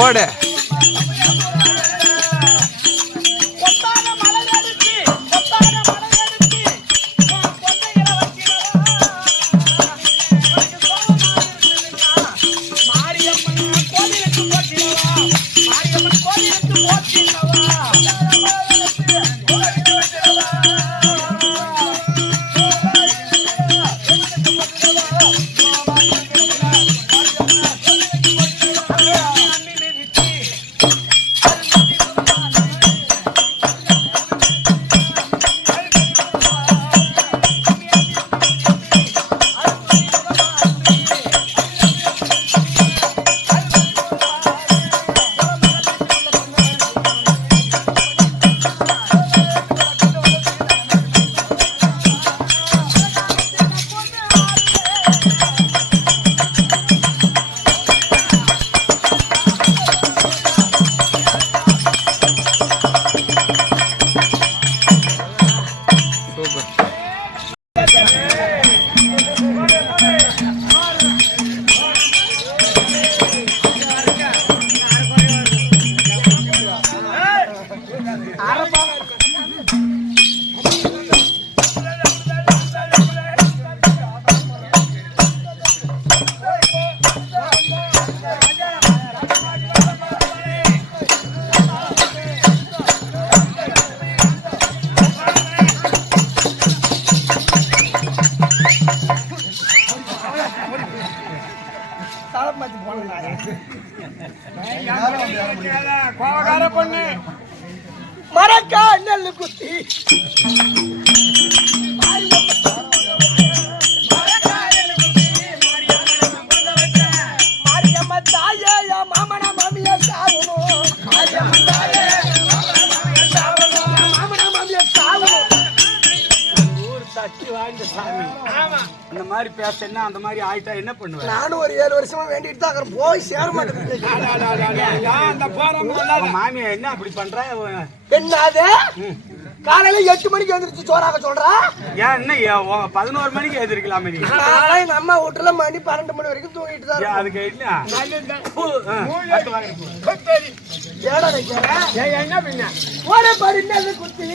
ஓடு மரக்கா நெல்லு குத்தி மாரியம்ம தாயே மாமன மாமிய சாவணும் மாமன மாமிய சாவணும் ஊர் தட்டி வாழ்ந்த சாமி. ஆமா இந்த மாதிரி பேசன்னா அந்த மாதிரி ஆயிட்டா என்ன பண்ணுவேன்? நானும் ஒரு 7 வருஷமா வேண்டிட்டு தான் போய் சேர மாட்டேன். மாமியா என்ன அப்படி பண்ற? என்னது காலையில 8 மணிக்கு எழுந்திரிச்சு சோறாக சொல்றா? ஏன் என்ன 11 மணிக்கு எழுந்திருக்கலாமே? எங்க அம்மா வீட்டுல மணி 12 மணி வரைக்கும் தூங்கிட்டு தான். அதுக்கு இல்ல என்ன பண்ண ஓட பாரு நெல்லு குத்தி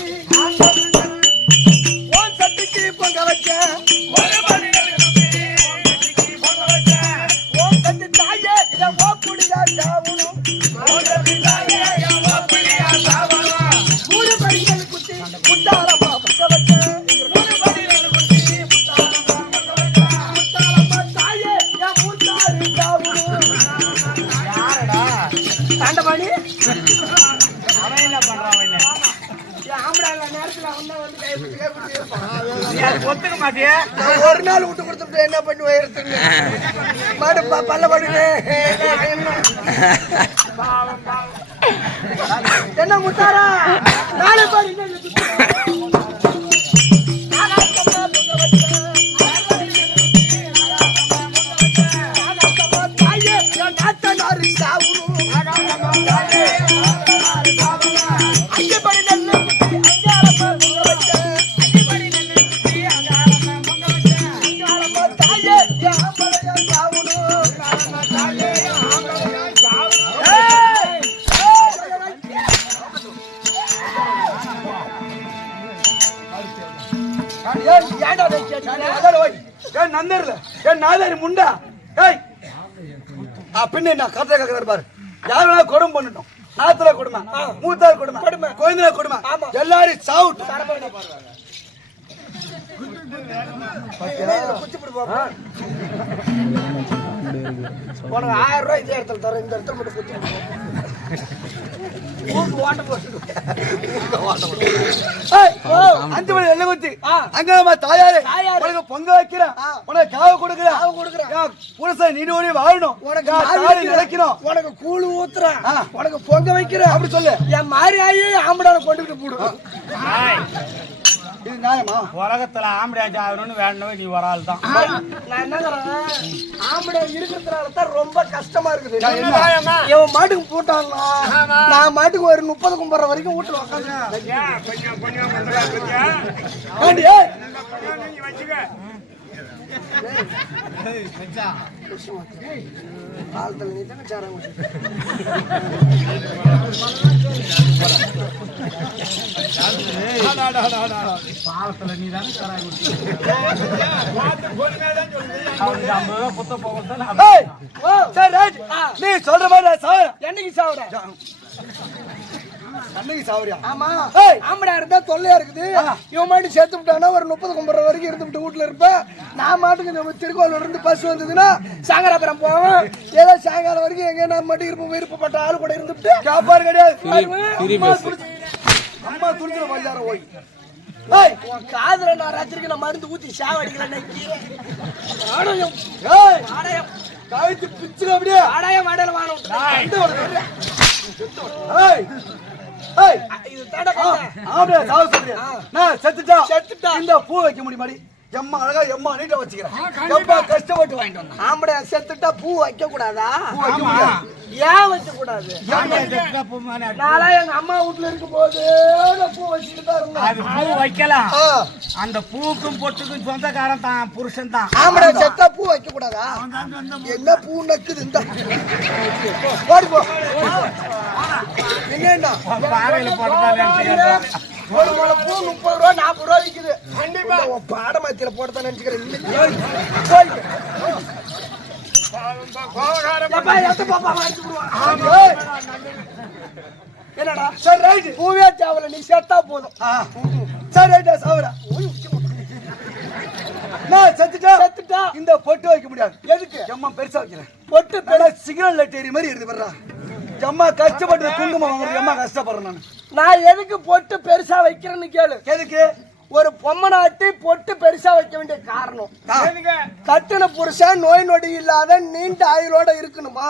ஓன் சட்டிக்கு பொங்க வச்ச ஓன் சட்டி தாயே இத ஓ குடியா சாவணும் ஒத்துக்க மாட்டியா? ஒரு நாள் விட்டு கொடுத்துட்டு என்ன பண்ணி வயிறுங்க மாடு பல்ல படுங்க என்ன முத்தாரா நாளை பாரு நந்தர்ல என் நாதாரி முண்டா ஏய் பின்ன என்ன கதை கேட்கிறாரு பாரு யார் வேணா கொடுமை பண்ணட்டும் நாத்துல கொடுமை மூத்தார் கொடுமை கோயந்தா கொடுமை எல்லாரும் சாவுட் உனக்கு 1000 ரூபாய் இதே இடத்துல தர இந்த இடத்துல மட்டும் குத்தி அஞ்சு மணி எண்ணெய் ஊத்தி அங்க தாயாரு உனக்கு பொங்க வைக்கிறேன் உனக்கு காவ கொடுக்குறேன் புருஷன் நீ வாழணும் உனக்கு நினைக்கணும் உனக்கு கூழ் ஊத்துறேன் உனக்கு பொங்க வைக்கிறேன் அப்படி சொல்லு என் மாதிரி ஆயி ஆம்படான கொண்டுகிட்டு போடு உலகத்துல ஆம்படியாச்சு ஆகணும்னு வேண்டவே நீ ஒரு ஆள் தான். நான் என்ன ஆம்படியா இருக்கிறதுனால தான் ரொம்ப கஷ்டமா இருக்குது. இவன் மாட்டுக்கு போட்டாங்க நான் மாட்டுக்கு ஒரு 30 கும்பற வரைக்கும் வீட்டுல உட்காந்து காலத்துல நீ தானே சாராங்க நீ சொல்ற மாதிரி சாவர என்னைக்கு சாவர அன்னைக்கு சாவரியா ஆமா ஆம்படா இருந்தா தொல்லையா இருக்குது இவன் மாட்டு சேர்த்து விட்டானா ஒரு 30 கும்பற வரைக்கும் இருந்து விட்டு வீட்டுல இருப்ப நான் மாட்டுக்கு திருக்கோவில இருந்து பஸ் வந்ததுன்னா சாயங்காலம் போவோம் ஏதோ சாயங்காலம் வரைக்கும் எங்க நம்ம மட்டும் விருப்பப்பட்ட ஆளு கூட இருந்துட்டு காப்பாரு கிடையாது அம்மா துணிச்சுல பஞ்சார ஓய் காதுல நான் ராத்திரிக்கு நான் மருந்து ஊத்தி சாவடிக்கிறேன் கழுத்து பிச்சு அப்படியே ஆடாயம் வாடல வாணும் இந்த பூ வைக்க முடியுமாடி எம்மா அழகா எம்மா நீட்ட வச்சுக்கிறேன் கஷ்டப்பட்டு வாங்கிட்டு வந்தேன் ஆம்பளை செத்துட்டா பூ வைக்க கூடாதா ஏன் வைக்க கூடாது நாளா எங்க அம்மா வீட்டுல இருக்கும் போது பூ வச்சுட்டு தான் இருந்தேன் பூ வைக்கலாம் அந்த பூக்கும் பொட்டுக்கும் சொந்தக்காரன் தான் புருஷன் தான் ஆம்பளை செத்தா பூ வைக்க கூடாதா என்ன பூ நக்குது இந்த ஓடி போ என்ன பாறையில போட்டதா ஒரு முளை பூ 30 ரூபா 40 ரூபா விக்குது கண்டிப்பா பாடமாத்தியில போட்டதான் நினைச்சுக்கிறேன் என்னடா சரி ரைட் பூவே தேவல நீ செத்தா போதும் சரி ரைட்டா சாவரா நான் செத்துட்டா இந்த பொட்டு வைக்க முடியாது எதுக்கு எம்மா பெருசா வைக்கிறேன் பொட்டு பெருசா சிக்னல் லைட் ஏறி மாதிரி எடுத்து வர்றா எம்மா கஷ்டப்பட்டு குங்குமம் வாங்குறது எம்மா கஷ்டப்படுறேன் நான் எதுக்கு பொட்டு பெருசா வைக்கிறேன்னு கேளு எதுக்கு ஒரு பொம்மனாட்டி பொட்டு பெருசா வைக்க வேண்டிய காரணம் கட்டின புருஷன் நோய் நொடி இல்லாத நீண்ட ஆயுளோட இருக்கணுமா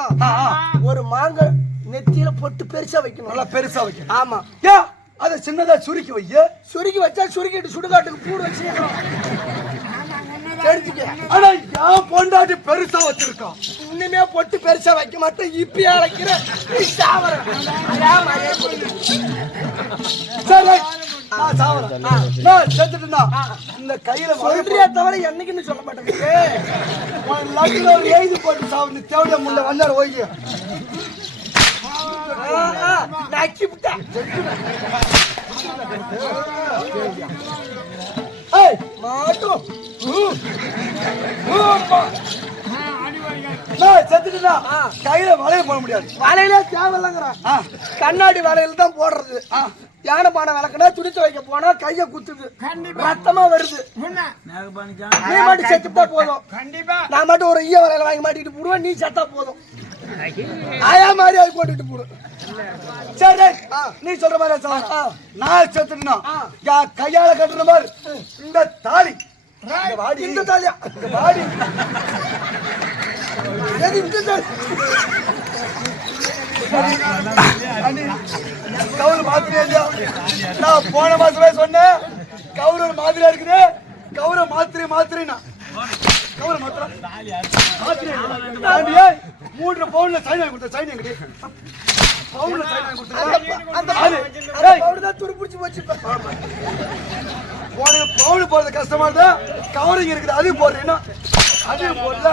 ஒரு மாங்க நெத்தியில பொட்டு பெருசா வைக்கணும் நல்லா பெருசா வைக்கணும் ஆமா ஏன் அதை சின்னதா சுருக்கி வைய சுருக்கி வச்சா சுருக்கிட்டு சுடுகாட்டுக்கு பூடு வச்சு ஆனா ஏன் பொண்டாட்டி பெருசா வச்சிருக்கான் இன்னுமே பொட்டு பெருசா வைக்க மாட்டேன் இப்பயே அழைக்கிற இந்த கையில சொல்றியா தவிர என்னைக்குன்னு சொல்ல மாட்டேங்குது எழுதி போட்டு சாவு தேவையா முள்ள வந்தாரு ஓய்ய நக்கி விட்டேன் மாட்டும் கையில வளைய போட முடியாது வலையில தேவையில்லைங்கிறான் கண்ணாடி வலையில தான் போடுறது யானை பானை விளக்குனா துணிச்சு வைக்க போனா கைய குத்துது ரத்தமா வருது நீ மட்டும் செத்துட்டா போதும் நான் மட்டும் ஒரு ஈய வலையில வாங்கி மாட்டிட்டு போடுவேன் நீ செத்தா போதும் ஆயா மாதிரி அது போட்டுட்டு போடு சரி நீ சொல்ற மாதிரி நான் செத்துனா கையால கட்டுற மாதிரி இந்த தாலி இந்த தாலியா வாடி கவுரு மாத்திரையா நான் போன மாசமே சொன்னேன் கவுரு மாதிரியா இருக்குது கவுர மாத்திரைனா கவுர மாத்திரை 3 பவுன்ல சைன் வாங்கி கொடுத்த சைன் எங்கடி பவுன்ல சைன் வாங்கி கொடுத்த அந்த பவுன் தான் துருப்பிடிச்சு போச்சு உனக்கு பவுன் போறது கஷ்டமா இருந்தா கவரிங் இருக்குது அது போடுறீங்கன்னா அது போடல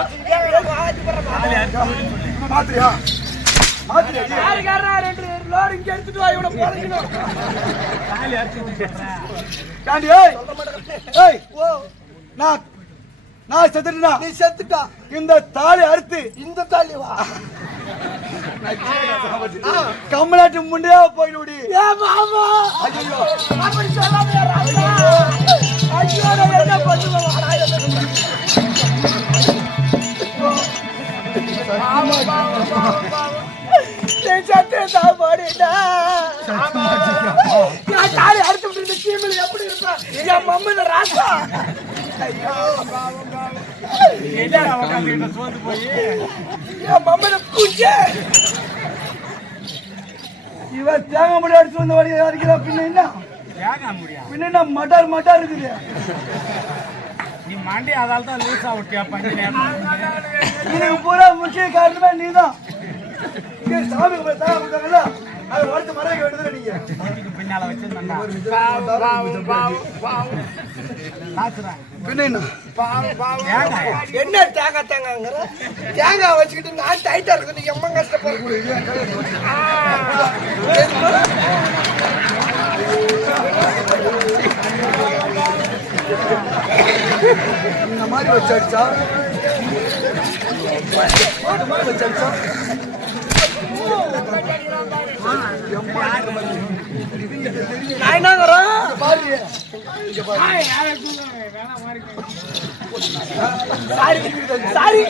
மாத்திரையா நான் செத்துட்டா நீ செத்துட்டா இந்த தாலி அறுத்து இந்த தாலி வா கம்மலாட்டி முண்டையா போயிடுடி. ஏ மாமா ஐயோ அப்படி சொல்லாதே ராஜா. ஐயோ நான் என்ன பண்ணுவேன் தாலி அறுத்து விட்டு சீமில் எப்படி இருப்பேன் என் மம்மி ராசா. சோர்ந்து போய் என் மம்மி குஞ்சு இவன் தேங்க முடிய அடிச்சு வந்து வழி அடிக்கிறா. பின்ன என்ன ஏங்க முடியாது பின்ன மட்டார் இருக்குது. நீ மண்டி அதால தான் லூஸ் ஆகிட்டியா பஞ்சு நேரம். இதுக்கு பூரா முக்கிய காரணமே நீதான். சாமி கொடுத்தாங்கல்ல அது வளர்த்து மறைக்க வேண்டியது நீங்க பின்னால வச்சிருந்தா பின்ன என்ன தேங்காய் தேங்காய்ங்கிற தேங்காய் வச்சுக்கிட்டு நான் டைட்டா இருக்குது எம்ம கஷ்டப்படுறது. இந்த மாதிரி வச்சா நான் என்னங்கிறேன் சாரி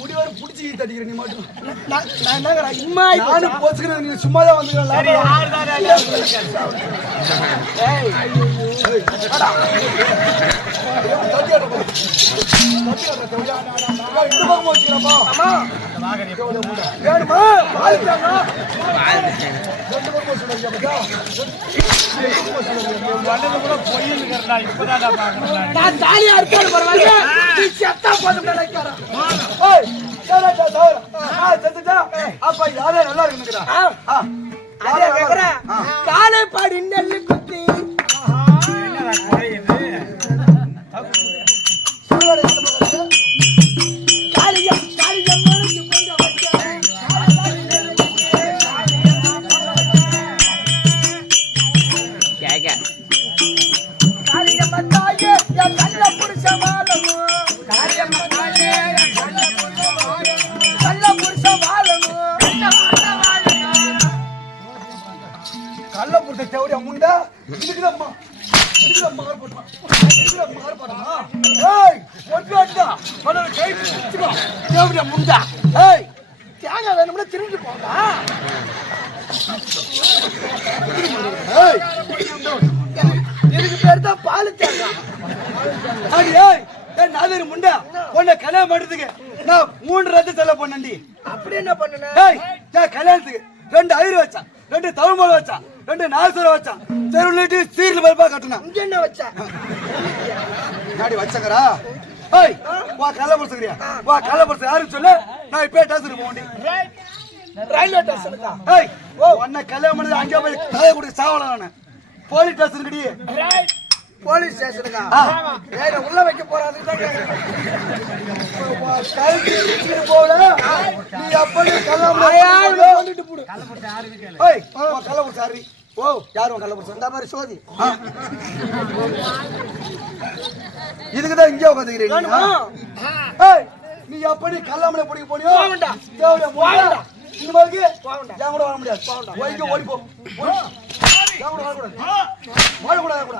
முடிவாரு புடிச்சு தட்டிக்கிற நீ மட்டும். நான் என்னங்கிறேன் இம்மா நானும் போச்சுக்கிறேன். நீ சும்மாதான் வந்துக்கலாம். இந்த பக்கம் வச்சுக்கிறப்பா. வேணுமா வாழ்த்தாங்க கூட பொய்யிருக்கிறா இப்பதான் பாக்குறேன். நான் தாலியா இருக்காரு பரவாயில்ல நீ செத்தா போதும் நினைக்கிறேன். அப்ப யாரே நல்லா இருக்குங்கிறா. அதே கேக்குறேன் காலைப்பாடி நெல்லு குத்தி கள்ள புடிச்ச தேவடியா முண்டா இதுக்குதாம்மா முண்டா ஏய் தேங்காய் வேணும்னா திரும்பி போங்க. இதுக்கு பேர் தான் பால் தேங்காய். நாதர் முண்டா உன்னை கல்யாணம் பண்றதுக்கு நான் 3 ரத்து செலவு பண்ணண்டி. அப்படி என்ன பண்ணுன கல்யாணத்துக்கு 2 ஐயர் வச்சான், 2 தமிழ் மொழி வச்சான், 2 நாசூரம் வச்சான், தெருவிட்டு சீர்ல பல்பா கட்டினான். இங்க என்ன வச்சா நாடி வச்சங்கரா. ஏய் வா கல்ல புடிச்சுக்கிறியா? வா கல்ல புடிச்சு யாருக்கு சொல்லு. நான் இப்பே ஸ்டேஷனுக்கு போண்டி. ரயில்வே ஸ்டேஷனுக்கா? ஏய் உன்னை கல்யாணம் பண்ணது அங்கே போய் தலைய குடி சாவலாம். நான் போலீஸ் ஸ்டேஷனுக்கு போலீஸ் ஸ்டேஷனுக்கா? ஏய் உள்ள வைக்க போறாதுன்னு தான் கழுத்து போல நீ அப்படி கல்யாணம் பண்ணிட்டு போடு. ஏய் கல்ல புடிச்சு யாரு? ஓ யாரும் கல்ல புடிச்சு இந்த மாதிரி சோதி இதுக்குதான் இங்கே உட்காந்துக்கிறீங்க. ஏய் நீ எப்படி கல்லாமலே பிடிக்க போனியோ தேவையா இந்த மாதிரி என் கூட வர முடியாது. ஓடிக்கோ ஓடிப்போ. என் கூட வரக்கூடாது. வாழக்கூடாது வாழக்கூடாது கூட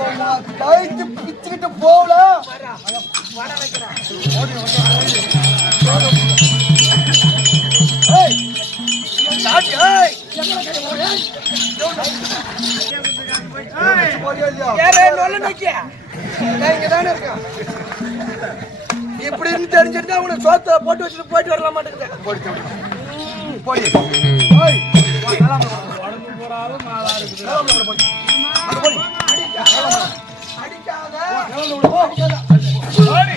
முடியுமா? பிச்சுக்கிட்டு போகல இப்படின்னு தெரிஞ்சிருந்தா உனக்கு சோத்த போட்டு வச்சுட்டு போயிட்டு வரலாம் மாட்டேங்குது. மாவா இருக்குது. அடிக்காத ஓடி